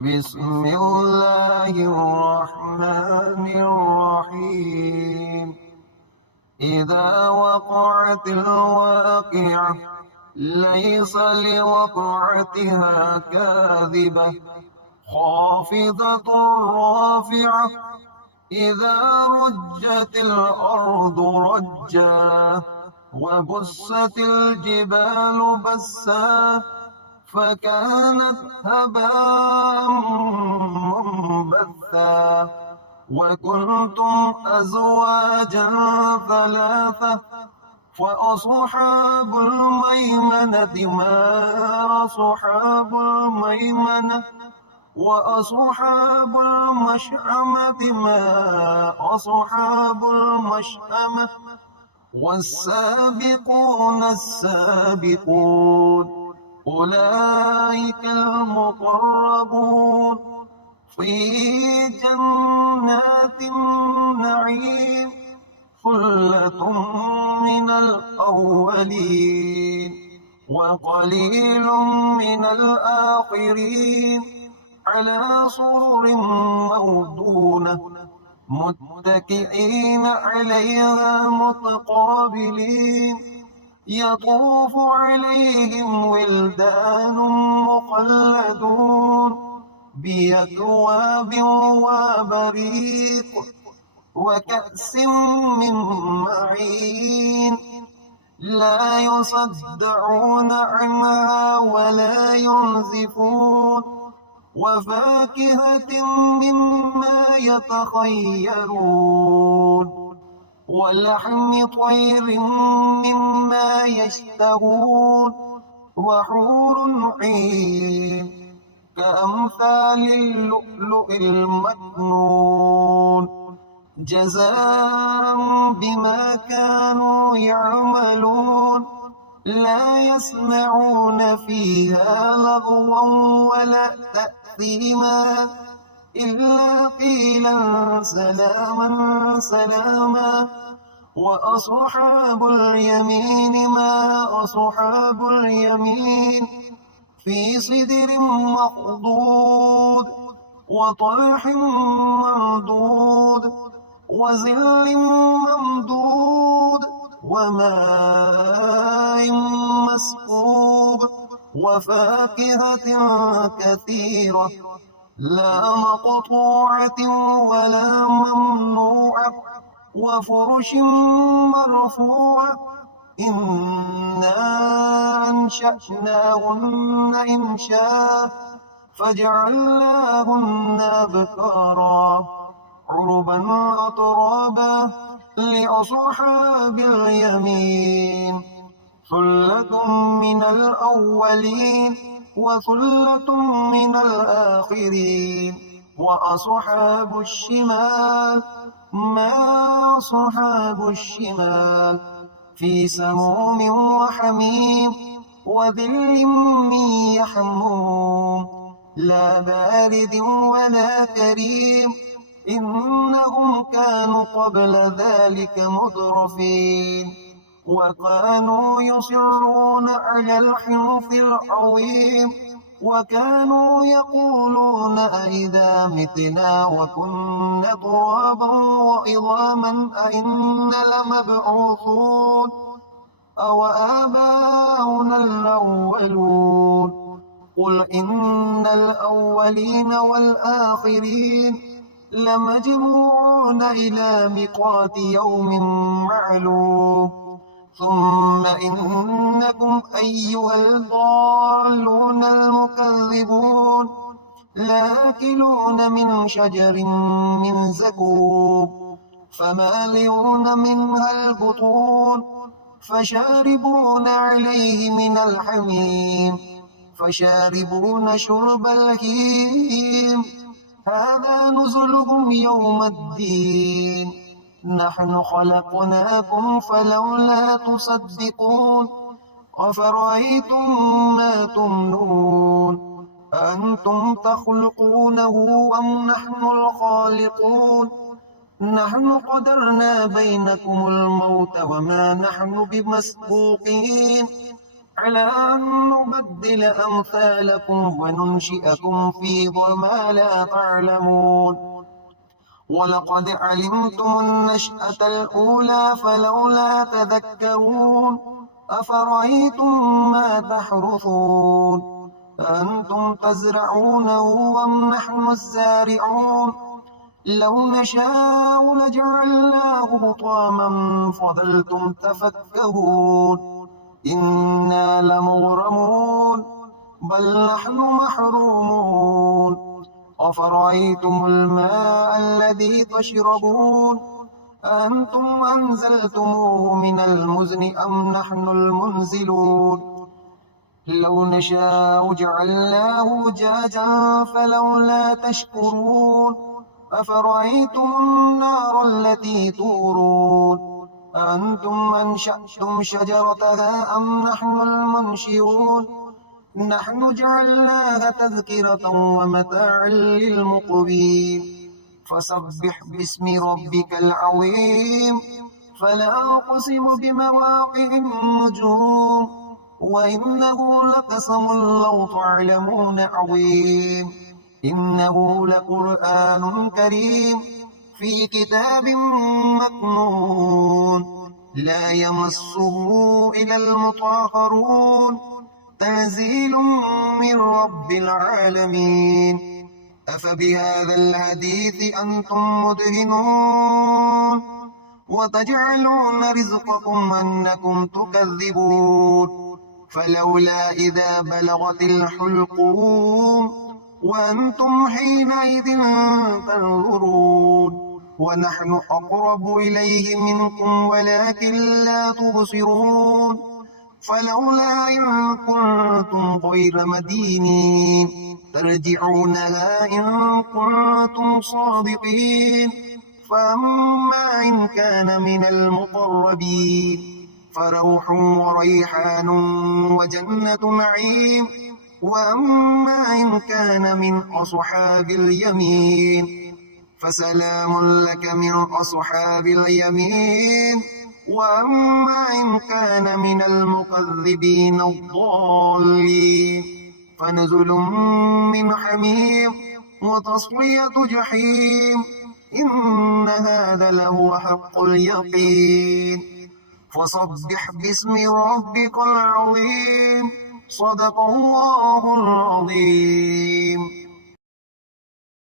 بسم الله الرحمن الرحيم. إذا وقعت الواقعة ليس لوقعتها كاذبة خافضة رافعة. إذا رجت الأرض رجا وبست الجبال بسا فكانت هباء منبثا وكنتم أزواجا ثلاثة فأصحاب الميمنة ما أصحاب الميمنة وأصحاب المشأمة ما أصحاب المشأمة والسابقون السابقون أولئك المقربون في جنات النعيم ثلة من الأولين وقليل من الآخرين على سرر موضونة متكئين عليها متقابلين يطوف عليهم ولدان مخلدون بأكواب وأباريق وكأس من معين لا يصدعون عنها ولا ينزفون وفاكهة مما يتخيرون ولحم طير مما يشتهون وحور عين كأمثال اللؤلؤ المكنون جزاء بما كانوا يعملون لا يسمعون فيها لغوا ولا تأثيما إلا قيلا سلاما سلاما وأصحاب اليمين ما أصحاب اليمين في سدر مخضود وطلح ممدود وظل ممدود وماء مسكوب وفاكهة كثيرة لا مقطوعة ولا ممنوعة وفرش مرفوعة إنا أنشأناهن إنشاء فجعلناهن أبكارا عربا أترابا لأصحاب اليمين ثلة من الأولين وثلة من الآخرين وأصحاب الشمال ما أصحاب الشمال في سموم وحميم وظل من يحموم لا بارد ولا كريم إنهم كانوا قبل ذلك مترفين وكانوا يصرون على الحنث العظيم وكانوا يقولون أئذا متنا وكنا ترابا وعظاما أئنا لمبعوثون أو آباؤنا الأولون قل إن الأولين والآخرين لمجموعون إلى ميقات يوم معلوم ثم إنكم أيها الضالون المكذبون لآكلون من شجر من زقوم فمالئون منها البطون فشاربون عليه من الحميم فشاربون شرب الهيم هذا نزلهم يوم الدين نحن خلقناكم فلولا تصدقون أفرأيتم ما تمنون أأنتم تخلقونه أم نحن الخالقون نحن قدرنا بينكم الموت وما نحن بمسبوقين على أن نبدل أمثالكم وننشئكم فيما لا تعلمون ولقد علمتم النشأة الأولى فلولا تذكرون أفرأيتم ما تحرثون أأنتم تزرعونه أم نحن الزارعون لو نشاء لجعلناه حطاما فظلتم تفكهون إنا لمغرمون بل نحن محرومون أفرأيتم الماء الذي تشربون أأنتم أنزلتموه من المزن أم نحن المنزلون لو نشاء جعلناه أجاجا فلولا تشكرون أفرأيتم النار التي تورون أأنتم أنشأتم شجرتها أم نحن المنشئون نحن جعلناها تذكرة ومتاعا للمقوين فسبح باسم ربك العظيم فلا أقسم بمواقع النجوم وإنه لقسم لو تعلمون عظيم إنه لقرآن كريم في كتاب مكنون لا يمسه إلا المطهرون تنزيل من رب العالمين أفبهذا الحديث أنتم مدهنون وتجعلون رزقكم أنكم تكذبون فلولا إذا بلغت الحلقوم وأنتم حينئذ تنظرون ونحن أقرب إليه منكم ولكن لا تبصرون فلولا إن كنتم غير مدينين ترجعونها إن كنتم صادقين فأما إن كان من المقربين فروح وريحان وجنة نعيم وأما إن كان من أصحاب اليمين فسلام لك من أصحاب اليمين وأما إن كان من المكذبين الضالين فنزل من حميم وتصلية جحيم إن هذا لهو حق اليقين فسبح باسم ربك العظيم صدق الله العظيم.